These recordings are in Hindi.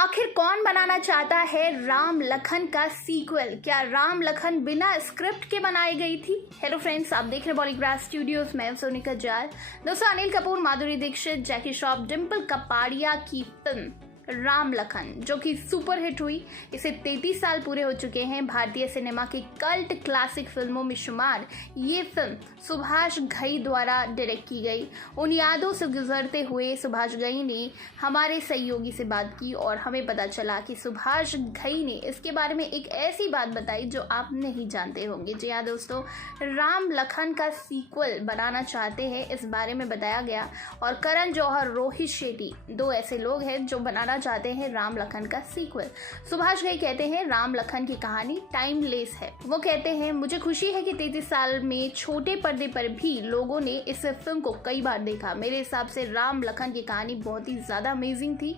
आखिर कौन बनाना चाहता है राम लखन का सीक्वल? क्या राम लखन बिना स्क्रिप्ट के बनाई गई थी? हेलो फ्रेंड्स, आप देख रहे हैं बॉलीग्राफ स्टूडियोज में सोनिका जाल। दोस्तों, अनिल कपूर, माधुरी दीक्षित, जैकी श्रॉफ, डिम्पल कपाड़िया की फिल्म राम लखन जो कि सुपर हिट हुई, इसे 33 साल पूरे हो चुके हैं। भारतीय सिनेमा की कल्ट क्लासिक फिल्मों में शुमार ये फिल्म सुभाष घई द्वारा डायरेक्ट की गई। उन यादों से गुजरते हुए सुभाष घई ने हमारे सहयोगी से बात की और हमें पता चला कि सुभाष घई ने इसके बारे में एक ऐसी बात बताई जो आप नहीं जानते होंगे। जी हाँ दोस्तों, राम लखन का सीक्वल बनाना चाहते हैं, इस बारे में बताया गया। और करण जौहर, रोहित शेट्टी, दो ऐसे लोग हैं जो बनाना चाहते हैं राम लखन का सीक्वल। सुभाष घई कहते हैं राम लखन की कहानी टाइमलेस है। वो कहते हैं, मुझे खुशी है कि 33 साल में छोटे पर्दे पर भी लोगों ने इस फिल्म को कई बार देखा। मेरे हिसाब से राम लखन की कहानी बहुत ही ज्यादा अमेजिंग थी।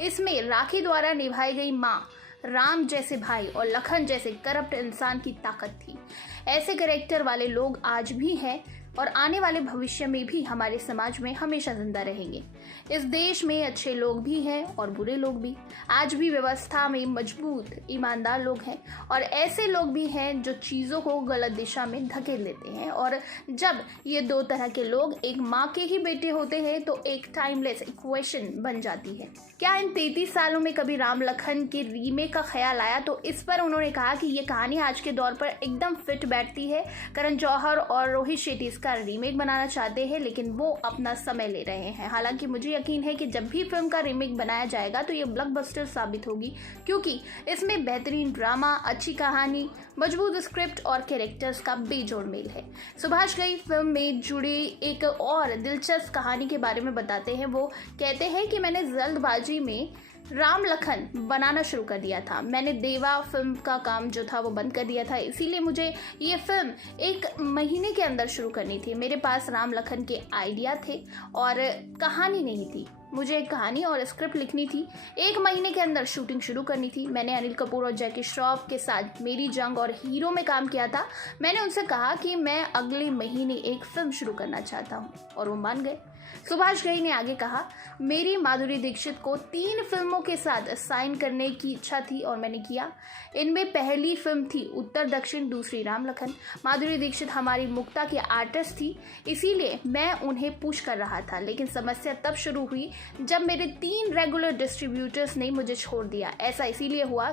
इसमें राखी द्वारा निभाई गई माँ, राम जैसे भाई और लखन जैसे करप्ट इंसान की ताकत थी। ऐसे कैरेक्टर वाले लोग आज भी हैं और आने वाले भविष्य में भी हमारे समाज में हमेशा जिंदा रहेंगे। इस देश में अच्छे लोग भी हैं और बुरे लोग भी। आज भी व्यवस्था में मजबूत ईमानदार लोग हैं और ऐसे लोग भी हैं जो चीज़ों को गलत दिशा में धकेल देते हैं। और जब ये दो तरह के लोग एक माँ के ही बेटे होते हैं तो एक टाइमलेस इक्वेशन बन जाती है। क्या इन 33 सालों में कभी राम लखन के रीमेक का ख्याल आया? तो इस पर उन्होंने कहा कि ये कहानी आज के दौर पर एकदम फिट बैठती है। करण जौहर और रोहित शेट्टी का रीमेक बनाना चाहते हैं, लेकिन वो अपना समय ले रहे हैं। हालांकि मुझे यकीन है कि जब भी फिल्म का रीमेक बनाया जाएगा तो ये ब्लॉकबस्टर साबित होगी, क्योंकि इसमें बेहतरीन ड्रामा, अच्छी कहानी, मजबूत स्क्रिप्ट और कैरेक्टर्स का बेजोड़ मेल है। सुभाष घई फिल्म में जुड़ी एक और दिलचस्प कहानी के बारे में बताते हैं। वो कहते हैं कि मैंने जल्दबाजी में राम लखन बनाना शुरू कर दिया था। मैंने देवा फिल्म का काम जो था वो बंद कर दिया था, इसीलिए मुझे ये फिल्म 1 महीने के अंदर शुरू करनी थी। मेरे पास राम लखन के आइडिया थे और कहानी नहीं थी। मुझे एक कहानी और स्क्रिप्ट लिखनी थी। 1 महीने के अंदर शूटिंग शुरू करनी थी। मैंने अनिल कपूर और जैकी श्रॉफ के साथ मेरी जंग और हीरो में काम किया था। मैंने उनसे कहा कि मैं अगले महीने एक फिल्म शुरू करना चाहता हूँ और वो मान गए। सुभाष घई ने आगे कहा, मेरी माधुरी दीक्षित को 3 फिल्मों के साथ साइन करने की इच्छा थी और मैंने किया। इनमें पहली फिल्म थी उत्तर दक्षिण, दूसरी राम लखन। माधुरी दीक्षित हमारी मुक्ता की आर्टिस्ट थी, इसीलिए मैं उन्हें पुश कर रहा था। लेकिन समस्या तब शुरू हुई जब मेरे 3 रेगुलर डिस्ट्रीब्यूटर्स ने मुझे छोड़ दिया। ऐसा इसीलिए हुआ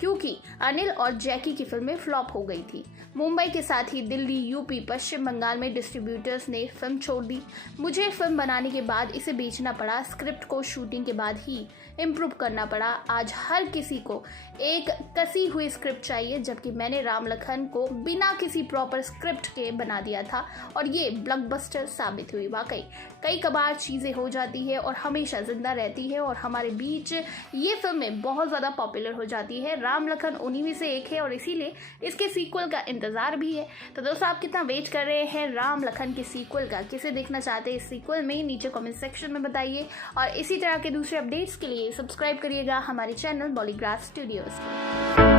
क्योंकि अनिल और जैकी की फिल्में फ्लॉप हो गई थी। मुंबई के साथ ही दिल्ली, यूपी, पश्चिम बंगाल में डिस्ट्रीब्यूटर्स ने फिल्म छोड़ दी। मुझे फिल्म बनाने के बाद इसे बेचना पड़ा। स्क्रिप्ट को शूटिंग के बाद ही इम्प्रूव करना पड़ा। आज हर किसी को एक कसी हुई स्क्रिप्ट चाहिए, जबकि मैंने राम लखन को बिना किसी प्रॉपर स्क्रिप्ट के बना दिया था और ये ब्लॉकबस्टर साबित हुई। वाकई कई कबार चीज़ें हो जाती है और हमेशा जिंदा रहती है और हमारे बीच ये फिल्में बहुत ज़्यादा पॉपुलर हो जाती है। राम लखन उन्हीं में से एक है और इसीलिए इसके सीक्वल का इंतज़ार भी है। तो दोस्तों, आप कितना वेट कर रहे हैं राम लखन के सीक्वल का? किसे देखना चाहते हैं इस सीक्वल में? नीचे कमेंट सेक्शन में बताइए और इसी तरह के दूसरे अपडेट्स के लिए सब्सक्राइब करिएगा हमारे चैनल बॉलीग्राफ स्टूडियोज को।